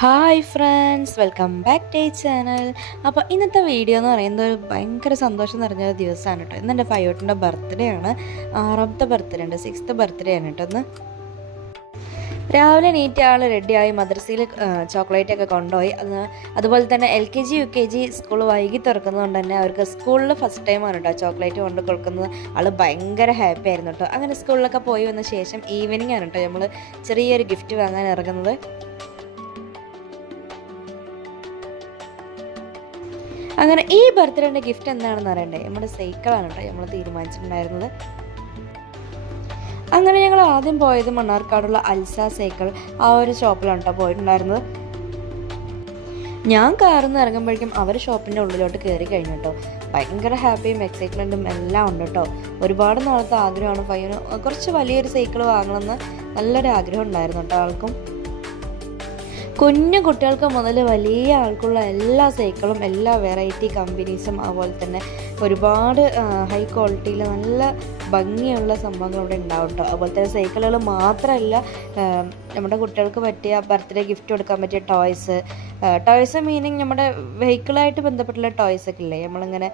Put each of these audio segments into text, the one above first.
Hi friends welcome back to ഈ channel അപ്പോൾ ഇന്നത്തെ വീഡിയോ എന്ന് പറയുന്നത് ഒരു ഭയങ്കര സന്തോഷം നിറഞ്ഞ ഒരു ദിവസമാണ് കേട്ടോ. ഇന്ന് എന്റെ ഫയോട്ടിന്റെ ബർത്ത്ഡേ ആണ്. ആറാമത്തെ ബർത്ത്ഡേ ഉണ്ട്. സിക്സ്ത് ബർത്ത്ഡേ ആണ് കേട്ടോ ഒന്ന് രാവിലെ നീറ്റ് ആൾ റെഡിയായി മദ്രസയിൽ ചോക്ലേറ്റ് ഒക്കെ കൊണ്ടുപോയി. അത് അതുപോലെ തന്നെ L K G U K G school വൈകി തുറക്കുന്നതുകൊണ്ട് തന്നെ അവർക്ക് സ്കൂളിൽ ഫസ്റ്റ് ടൈമാണ് കേട്ടോ ചോക്ലേറ്റ് കൊണ്ട് കൊടുക്കുന്നത്. ആൾ ഭയങ്കര ഹാപ്പി ആയിരുന്നു കേട്ടോ. അങ്ങനെ സ്കൂളിലൊക്കെ പോയി വന്ന ശേഷം ഈവനിങ് ആണ് കേട്ടോ നമ്മൾ ചെറിയൊരു ഗിഫ്റ്റ് വാങ്ങാൻ ഇറങ്ങുന്നത്. അങ്ങനെ ഈ ബർത്ത്ഡേന്റെ ഗിഫ്റ്റ് എന്താണെന്ന് അറിയണ്ടേ? നമ്മുടെ സൈക്കിളാണ് കേട്ടോ നമ്മൾ തീരുമാനിച്ചിട്ടുണ്ടായിരുന്നത്. അങ്ങനെ ഞങ്ങൾ ആദ്യം പോയത് മണ്ണാർക്കാടുള്ള അൽസ സൈക്കിൾ ആ ഒരു ഷോപ്പിലാണ് കേട്ടോ പോയിട്ടുണ്ടായിരുന്നത്. ഞാൻ കാറിൽ നിന്ന് ഇറങ്ങുമ്പോഴേക്കും അവർ ഷോപ്പിന്റെ ഉള്ളിലോട്ട് കയറി കഴിഞ്ഞു കേട്ടോ. ഭയങ്കര ഹാപ്പിയും എക്സൈറ്റ്മെന്റും എല്ലാം ഉണ്ട് കേട്ടോ. ഒരുപാട് നാളത്തെ ആഗ്രഹമാണ്. പയ്യനും കുറച്ച് വലിയൊരു സൈക്കിൾ വാങ്ങണമെന്ന് നല്ലൊരു ആഗ്രഹം ഉണ്ടായിരുന്നു കേട്ടോ ആൾക്കും. കുഞ്ഞു കുട്ടികൾക്ക് മുതൽ വലിയ ആൾക്കുള്ള എല്ലാ സൈക്കിളും എല്ലാ വെറൈറ്റി കമ്പനീസും അതുപോലെ തന്നെ ഒരുപാട് ഹൈ ക്വാളിറ്റിയിൽ നല്ല ഭംഗിയുള്ള സംഭവങ്ങൾ ഇവിടെ ഉണ്ടാവും കേട്ടോ അതുപോലെ തന്നെ സൈക്കിളുകൾ മാത്രമല്ല നമ്മുടെ കുട്ടികൾക്ക് പറ്റിയ ബർത്ത്ഡേ ഗിഫ്റ്റ് കൊടുക്കാൻ പറ്റിയ ടോയ്സ് ടോയ്സ് മീനിങ് നമ്മുടെ വെഹിക്കിളായിട്ട് ബന്ധപ്പെട്ടുള്ള ടോയ്സ് ഒക്കെ ഇല്ലേ? നമ്മളിങ്ങനെ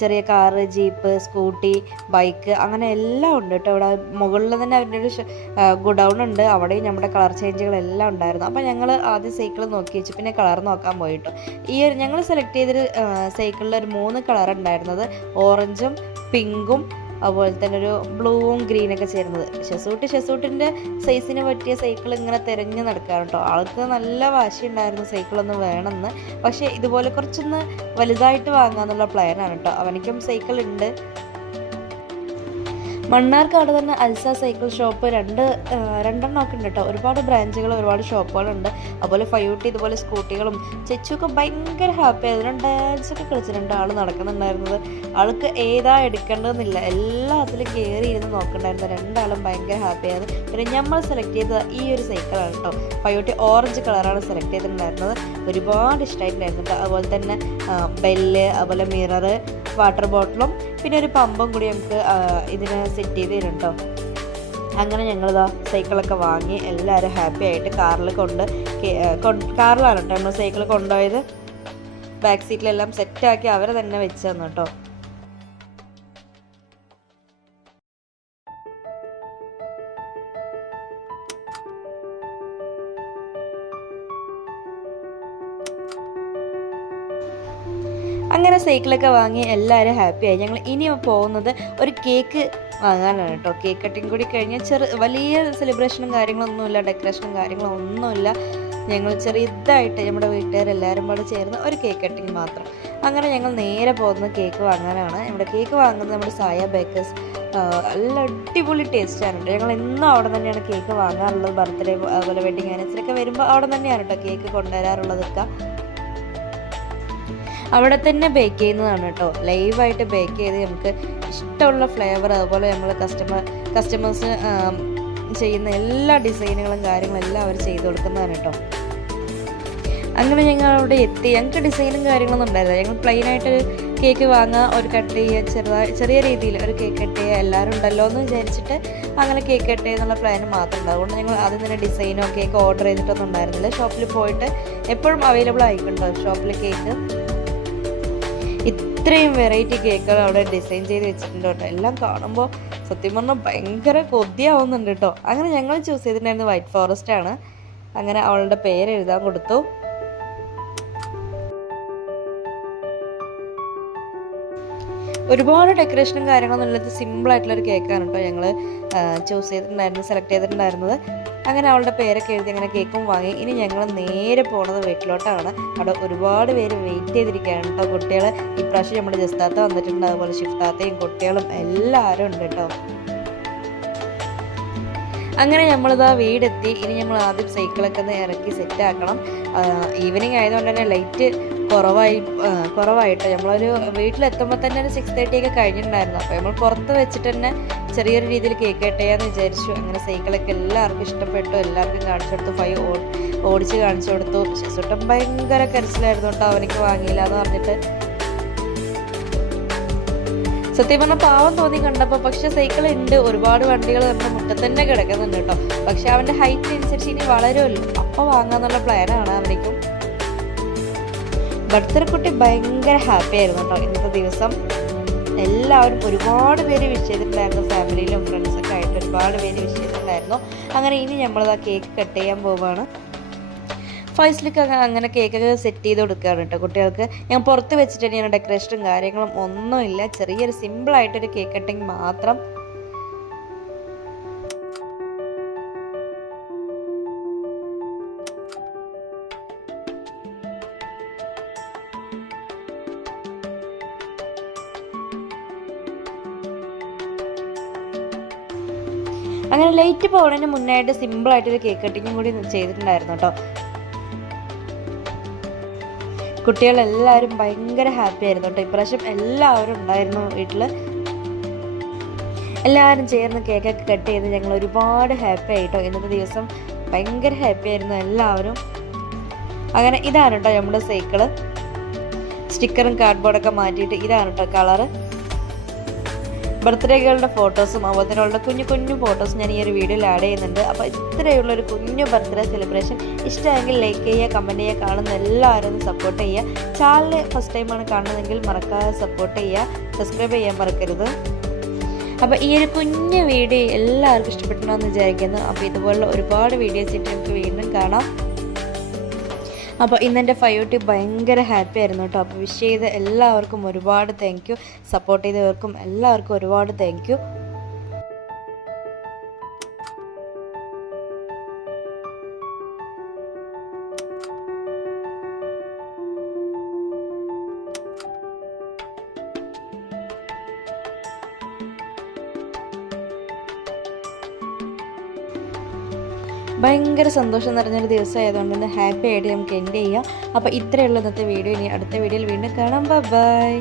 ചെറിയ കാറ് ജീപ്പ് സ്കൂട്ടി ബൈക്ക് അങ്ങനെ എല്ലാം ഉണ്ട് കേട്ടോ അവിടെ മുകളിൽ തന്നെ അവരുടെ ഒരു ഗുഡൗൺ ഉണ്ട്. അവിടെയും നമ്മുടെ കളർ ചേഞ്ചുകളെല്ലാം ഉണ്ടായിരുന്നു. അപ്പോൾ ഞങ്ങൾ ആദ്യം സൈക്കിൾ നോക്കി വെച്ചു. പിന്നെ കളർ നോക്കാൻ പോയിട്ടോ ഈ ഒരു ഞങ്ങൾ സെലക്ട് ചെയ്തൊരു സൈക്കിളിൽ ഒരു മൂന്ന് കളർ ഉണ്ടായിരുന്നത് ഓറഞ്ചും പിങ്കും അതുപോലെ തന്നെ ഒരു ബ്ലൂവും ഗ്രീനൊക്കെ ചേരുന്നത്. ഷെസൂട്ട് ഷെസൂട്ടിന്റെ സൈസിന് പറ്റിയ സൈക്കിൾ ഇങ്ങനെ തിരഞ്ഞു നടക്കാറ് കേട്ടോ ആൾക്ക് നല്ല വാശി വാശിയുണ്ടായിരുന്നു സൈക്കിളൊന്ന് വേണമെന്ന്. പക്ഷേ ഇതുപോലെ കുറച്ചൊന്ന് വലുതായിട്ട് വാങ്ങാമെന്നുള്ള പ്ലാനാണ് കേട്ടോ അവനിക്കും സൈക്കിൾ ഉണ്ട്. മണ്ണാർക്കാട് തന്നെ അൽസ സൈക്കിൾ ഷോപ്പ് രണ്ട് രണ്ടെണ്ണം ഒക്കെ ഉണ്ട് കേട്ടോ. ഒരുപാട് ബ്രാഞ്ചുകൾ ഒരുപാട് ഷോപ്പുകളുണ്ട്. അതുപോലെ ഫൈവട്ടി ഇതുപോലെ സ്കൂട്ടികളും. ചെച്ചുക്കെ ഭയങ്കര ഹാപ്പി ആയിരുന്നു. ഡാൻസ് ഒക്കെ കളിച്ചിട്ടുണ്ട്. ആൾ നടക്കുന്നുണ്ടായിരുന്നത്. ആൾക്ക് ഏതാ എടുക്കേണ്ടതെന്നില്ല. എല്ലാത്തിലും കയറി ഇരുന്ന് നോക്കണ്ടായിരുന്നു രണ്ടാളും ഭയങ്കര ഹാപ്പി ആയിരുന്നു. പിന്നെ നമ്മൾ സെലക്ട് ചെയ്ത ഈ ഒരു സൈക്കിളാണ് കേട്ടോ. ഫൈവട്ടി ഓറഞ്ച് കളറാണ് സെലക്ട് ചെയ്തിട്ടുണ്ടായിരുന്നത്. ഒരുപാട് ഇഷ്ടമായിട്ടുണ്ടായിരുന്നു കേട്ടോ. അതുപോലെ തന്നെ ബെല്ല് അതുപോലെ മിറർ വാട്ടർ ബോട്ടിലും പിന്നെ ഒരു പമ്പും കൂടി നമുക്ക് ഇതിന് സെറ്റ് ചെയ്ത് തരുന്നുണ്ടോ അങ്ങനെ ഞങ്ങളിതാ സൈക്കിളൊക്കെ വാങ്ങി എല്ലാവരും ഹാപ്പി ആയിട്ട് കാറിൽ കൊണ്ട് കാറിലാണ് കേട്ടോ നമ്മൾ സൈക്കിൾ കൊണ്ടുപോയത് ബാക്ക് സീറ്റിലെല്ലാം സെറ്റാക്കി അവരെ തന്നെ വെച്ച് തന്നു കേട്ടോ അങ്ങനെ സൈക്കിളൊക്കെ വാങ്ങി എല്ലാവരും ഹാപ്പിയായി ഞങ്ങൾ ഇനി പോകുന്നത് ഒരു കേക്ക് വാങ്ങാനാണ് കേട്ടോ കേക്ക് കട്ടിങ് കൂടി കഴിഞ്ഞ് ചെറു വലിയ സെലിബ്രേഷനും കാര്യങ്ങളൊന്നുമില്ല ഡെക്കറേഷനും കാര്യങ്ങളൊന്നുമില്ല ഞങ്ങൾ ചെറിയതായിട്ട് നമ്മുടെ വീട്ടുകാരെല്ലാവരും കൂടെ ചേർന്ന് ഒരു കേക്ക് കട്ടിങ് മാത്രം. അങ്ങനെ ഞങ്ങൾ നേരെ പോകുന്നത് കേക്ക് വാങ്ങാനാണ്. നമ്മുടെ കേക്ക് വാങ്ങുന്നത് നമ്മുടെ സായ ബേക്കേഴ്സ് നല്ല അടിപൊളി ടേസ്റ്റാണ് ഞങ്ങൾ എന്നും അവിടെ തന്നെയാണ് കേക്ക് വാങ്ങാറുള്ളത്. ബർത്ത്ഡേ അതുപോലെ വെഡിങ് ആനിവേഴ്സറി ഒക്കെ വരുമ്പോൾ അവിടെ തന്നെയാണ് കേട്ടോ കേക്ക് കൊണ്ടുവരാറുള്ളതൊക്കെ. അവിടെ തന്നെ ബേക്ക് ചെയ്യുന്നതാണ് കേട്ടോ. ലൈവായിട്ട് ബേക്ക് ചെയ്ത് നമുക്ക് ഇഷ്ടമുള്ള ഫ്ലേവർ അതുപോലെ നമ്മൾ കസ്റ്റമർ കസ്റ്റമേഴ്സ് ചെയ്യുന്ന എല്ലാ ഡിസൈനുകളും കാര്യങ്ങളും എല്ലാം അവർ ചെയ്തു കൊടുക്കുന്നതാണ് കേട്ടോ. അങ്ങനെ ഞങ്ങൾ അവിടെ എത്തി. ഞങ്ങൾക്ക് ഡിസൈനും കാര്യങ്ങളൊന്നും ഉണ്ടായിരുന്നില്ല. ഞങ്ങൾ പ്ലെയിൻ ആയിട്ട് കേക്ക് വാങ്ങുക ഒരു കട്ട് ചെയ്യുക ചെറുതായി ചെറിയ രീതിയിൽ ഒരു കേക്ക് കട്ട് ചെയ്യുക എല്ലാവരും ഉണ്ടല്ലോ എന്ന് വിചാരിച്ചിട്ട് അങ്ങനെ കേക്ക് കട്ട് ചെയ്യുന്നുള്ള പ്ലാൻ മാത്രം ഉണ്ട് അതുകൊണ്ട് ഞങ്ങൾ ആദ്യം തന്നെ ഡിസൈനോ കേക്ക് ഓർഡർ ചെയ്തിട്ടൊന്നും ഉണ്ടായിരുന്നില്ല. ഷോപ്പിൽ പോയിട്ട് എപ്പോഴും അവൈലബിൾ ആയിക്കുണ്ടോ ഷോപ്പിൽ കേക്ക് ഇത്രയും വെറൈറ്റി കേക്കുകൾ അവിടെ ഡിസൈൻ ചെയ്ത് വെച്ചിട്ടുണ്ട് കേട്ടോ. എല്ലാം കാണുമ്പോൾ സത്യം പറഞ്ഞാൽ ഭയങ്കര കൊതിയാവുന്നുണ്ട് കേട്ടോ. അങ്ങനെ ഞങ്ങൾ ചൂസ് ചെയ്തിട്ടുണ്ടായിരുന്നത് വൈറ്റ് ഫോറസ്റ്റ് ആണ്. അങ്ങനെ അവളുടെ പേര് എഴുതാൻ കൊടുത്തു. ഒരുപാട് ഡെക്കറേഷനും കാര്യങ്ങളൊന്നും ഇല്ലാത്ത ഒരു കേക്കാണ് കേട്ടോ ഞങ്ങൾ ചൂസ് ചെയ്തിട്ടുണ്ടായിരുന്നത് സെലക്ട് ചെയ്തിട്ടുണ്ടായിരുന്നത്. അങ്ങനെ അവളുടെ പേരൊക്കെ എഴുതി അങ്ങനെ കേക്കും വാങ്ങി. ഇനി ഞങ്ങൾ നേരെ പോണത് വീട്ടിലോട്ടാണ്. അവിടെ ഒരുപാട് പേര് വെയിറ്റ് ചെയ്തിരിക്കുകയാണ് കേട്ടോ കുട്ടികൾ ഇപ്രാവശ്യം നമ്മുടെ ജസ്താത്ത വന്നിട്ടുണ്ട്. അതുപോലെ ഷിഫ്താത്തയും കുട്ടികളും എല്ലാവരും ഉണ്ട് കേട്ടോ അങ്ങനെ നമ്മളിതാ വീടെത്തി. ഇനി നമ്മൾ ആദ്യം സൈക്കിളൊക്കെ ഒന്ന് ഇറക്കി സെറ്റാക്കണം ഈവനിങ് ആയതുകൊണ്ട് തന്നെ ലൈറ്റ് കുറവായി കുറവായിട്ട്. നമ്മളൊരു വീട്ടിലെത്തുമ്പോൾ തന്നെ ഒരു സിക്സ് തേർട്ടി ഒക്കെ കഴിഞ്ഞിട്ടുണ്ടായിരുന്നു. അപ്പോൾ നമ്മൾ പുറത്ത് വെച്ചിട്ട് തന്നെ ചെറിയൊരു രീതിയിൽ കേക്ക് ചെയ്യാമെന്ന് വിചാരിച്ചു. അങ്ങനെ സൈക്കിളൊക്കെ എല്ലാവർക്കും ഇഷ്ടപ്പെട്ടു. എല്ലാവർക്കും കാണിച്ചു കൊടുത്തു. ഫൈവ് ഓടിച്ച് കാണിച്ചു കൊടുത്തു. ശിശുട്ടം ഭയങ്കര കരച്ചിലായിരുന്നു കേട്ടോ. അവനിക്ക് വാങ്ങിയില്ല എന്ന് പറഞ്ഞിട്ട്. സത്യം പറഞ്ഞാൽ പാവം തോന്നി കണ്ടപ്പോൾ പക്ഷെ സൈക്കിൾ ഉണ്ട്. ഒരുപാട് വണ്ടികൾ നമ്മുടെ മുറ്റത്ത് തന്നെ കിടക്കുന്നുണ്ട് കേട്ടോ. പക്ഷെ അവന്റെ ഹൈറ്റ് അനുസരിച്ച് ഇനി വളരുമല്ലോ. അപ്പോൾ വാങ്ങാന്നുള്ള പ്ലാനാണ് അവനിക്കും. ബർത്ത്ഡേ കുട്ടി ഭയങ്കര ഹാപ്പി ആയിരുന്നു കേട്ടോ ഇന്നത്തെ ദിവസം. എല്ലാവരും ഒരുപാട് പേര് വിഷ് ചെയ്തിട്ടുണ്ടായിരുന്നു. ഫാമിലിയിലും ഫ്രണ്ട്സൊക്കെ ആയിട്ട് ഒരുപാട് പേര് വിഷ് ചെയ്തിട്ടുണ്ടായിരുന്നു. അങ്ങനെ ഇനി നമ്മളത് ആ കേക്ക് കട്ട് ചെയ്യാൻ പോവുകയാണ് ഫൈസിലേക്ക് അങ്ങനെ കേക്കൊക്കെ സെറ്റ് ചെയ്ത് കൊടുക്കുകയാണ് കേട്ടോ കുട്ടികൾക്ക്. ഞാൻ പുറത്ത് വെച്ചിട്ട് തന്നെയാണ് ഡെക്കറേഷനും കാര്യങ്ങളും ഒന്നുമില്ല. ചെറിയൊരു സിമ്പിളായിട്ടൊരു കേക്ക് കട്ടിങ് മാത്രം അങ്ങനെ ലൈറ്റ് പോകുന്നതിന് മുന്നായിട്ട് സിമ്പിളായിട്ട് ഒരു കേക്ക് കട്ടിങ്ങും കൂടി ചെയ്തിട്ടുണ്ടായിരുന്നു കേട്ടോ കുട്ടികളെല്ലാവരും ഭയങ്കര ഹാപ്പി ആയിരുന്നു കേട്ടോ ഇപ്രാവശ്യം എല്ലാവരും ഉണ്ടായിരുന്നു വീട്ടിൽ എല്ലാവരും ചേർന്ന് കേക്കൊക്കെ കട്ട് ചെയ്ത് ഞങ്ങൾ ഒരുപാട് ഹാപ്പി ആയിട്ടോ ഇന്നത്തെ ദിവസം ഭയങ്കര ഹാപ്പി ആയിരുന്നു എല്ലാവരും. അങ്ങനെ ഇതാണ് കേട്ടോ നമ്മുടെ സൈക്കിൾ സ്റ്റിക്കറും കാർഡ്ബോർഡൊക്കെ മാറ്റിയിട്ട് ഇതാണ് കേട്ടോ കളറ് ബർത്ത്ഡേകളുടെ ഫോട്ടോസും അവതരങ്ങളുടെ കുഞ്ഞു കുഞ്ഞു ഫോട്ടോസും ഞാൻ ഈ ഒരു വീഡിയോയിൽ ആഡ് ചെയ്യുന്നുണ്ട്. അപ്പോൾ ഇത്രയുള്ള ഒരു കുഞ്ഞു ബർത്ത്ഡേ സെലിബ്രേഷൻ ഇഷ്ടമെങ്കിൽ ലൈക്ക് ചെയ്യുക കമന്റ് ചെയ്യുക കാണുന്ന എല്ലാവരും ഒന്ന് സപ്പോർട്ട് ചെയ്യുക. ചാനൽ ഫസ്റ്റ് ടൈമാണ് കാണുന്നതെങ്കിൽ മറക്കാതെ സപ്പോർട്ട് ചെയ്യുക. സബ്സ്ക്രൈബ് ചെയ്യാൻ മറക്കരുത്. അപ്പോൾ ഈ ഒരു കുഞ്ഞു വീഡിയോ എല്ലാവർക്കും ഇഷ്ടപ്പെട്ടുണ്ടെന്ന് വിചാരിക്കുന്നു. അപ്പോൾ ഇതുപോലുള്ള ഒരുപാട് വീഡിയോസ് ഇട്ട് നമുക്ക് വീണ്ടും കാണാം. അപ്പോൾ ഇന്നെന്റെ ഫൈവ് ടി ഭയങ്കര ഹാപ്പി ആയിരുന്നു കേട്ടോ. അപ്പോൾ വിഷ് ചെയ്ത് എല്ലാവർക്കും ഒരുപാട് താങ്ക് യു സപ്പോർട്ട് ചെയ്തവർക്കും എല്ലാവർക്കും ഒരുപാട് താങ്ക് യു ഭയങ്കര സന്തോഷം നിറഞ്ഞൊരു ദിവസമായതുകൊണ്ട് തന്നെ ഹാപ്പി ആയിട്ട് നമുക്ക് എൻഡ് ചെയ്യാം. അപ്പോൾ ഇത്രയുള്ള ഇന്നത്തെ വീഡിയോ ഇനി അടുത്ത വീഡിയോയിൽ വീണ്ടും കാണാം. ബൈ